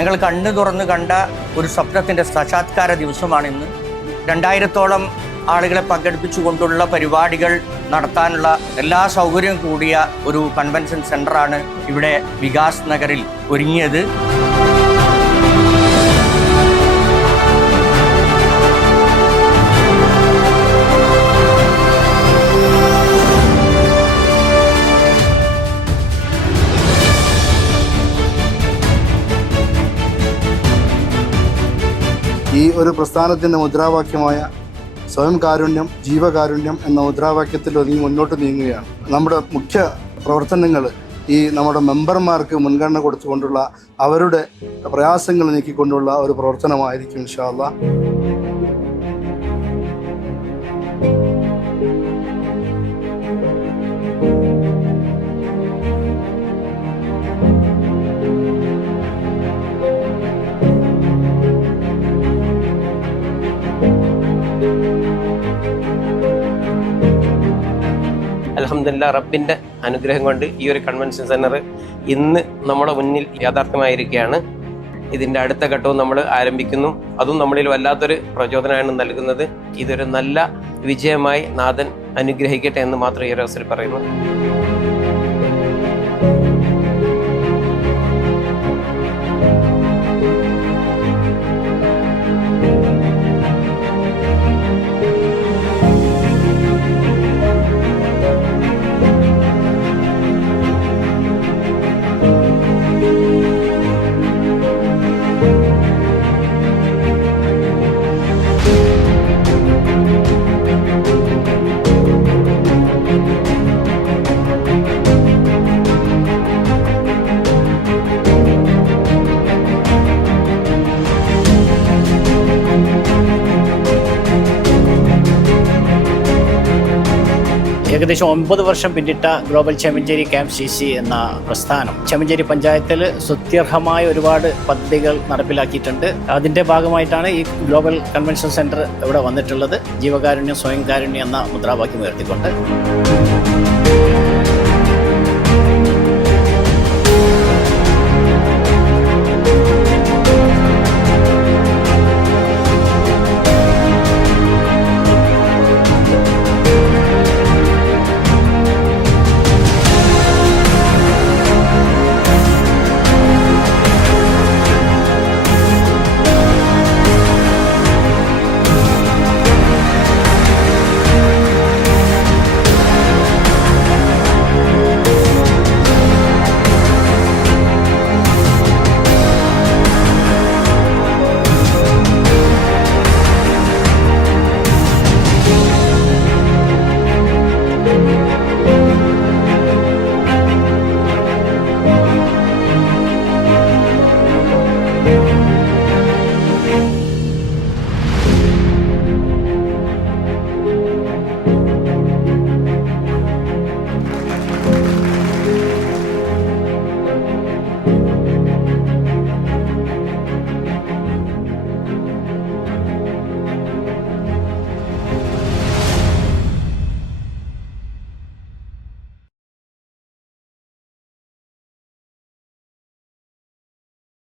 ഞങ്ങൾ കണ്ണു തുറന്ന് കണ്ട ഒരു സ്വപ്നത്തിൻ്റെ സാക്ഷാത്കാര ദിവസമാണിന്ന്. 2000-ഓളം ആളുകളെ പങ്കെടുപ്പിച്ചുകൊണ്ടുള്ള പരിപാടികൾ നടത്താനുള്ള എല്ലാ സൗകര്യവും കൂടിയ ഒരു കൺവെൻഷൻ സെൻ്ററാണ് ഇവിടെ വികാസ് നഗറിൽ ഒരുങ്ങിയത്. ഈ ഒരു പ്രസ്ഥാനത്തിൻ്റെ മുദ്രാവാക്യമായ സ്വയം കാരുണ്യം ജീവകാരുണ്യം എന്ന മുദ്രാവാക്യത്തിൽ ഒതുങ്ങി മുന്നോട്ട് നീങ്ങുകയാണ്. നമ്മുടെ മുഖ്യ പ്രവർത്തനങ്ങൾ ഈ നമ്മുടെ മെമ്പർമാർക്ക് മുൻഗണന കൊടുത്തുകൊണ്ടുള്ള അവരുടെ പ്രയാസങ്ങൾ നീക്കിക്കൊണ്ടുള്ള ഒരു പ്രവർത്തനമായിരിക്കും ഇൻഷാ അല്ലാഹ്. അൽഹംദുലില്ലാഹ്, റബ്ബിൻ്റെ അനുഗ്രഹം കൊണ്ട് ഈ ഒരു കൺവെൻഷൻ സെൻറ്റർ ഇന്ന് നമ്മുടെ മുന്നിൽ യാഥാർത്ഥ്യമായിരിക്കുകയാണ്. ഇതിൻ്റെ അടുത്ത ഘട്ടവും നമ്മൾ ആരംഭിക്കുന്നു. അതും നമ്മളിൽ വല്ലാത്തൊരു പ്രചോദനമാണ് നൽകുന്നത്. ഇതൊരു നല്ല വിജയമായി നാഥൻ അനുഗ്രഹിക്കട്ടെ എന്ന് മാത്രം ഈ ഒരു അവസരത്തിൽ പറയുന്നു. ഏകദേശം 9 വർഷം പിന്നിട്ട ഗ്ലോബൽ ചെമഞ്ചേരി ക്യാമ്പ് CC എന്ന പ്രസ്ഥാനം ചെമഞ്ചേരി പഞ്ചായത്തിൽ സ്തുത്യർഹമായ ഒരുപാട് പദ്ധതികൾ നടപ്പിലാക്കിയിട്ടുണ്ട്. അതിൻ്റെ ഭാഗമായിട്ടാണ് ഈ ഗ്ലോബൽ കൺവെൻഷൻ സെൻറ്റർ ഇവിടെ വന്നിട്ടുള്ളത്. ജീവകാരുണ്യം സ്വയം കാരുണ്യം എന്ന മുദ്രാവാക്യം ഉയർത്തിക്കൊണ്ട്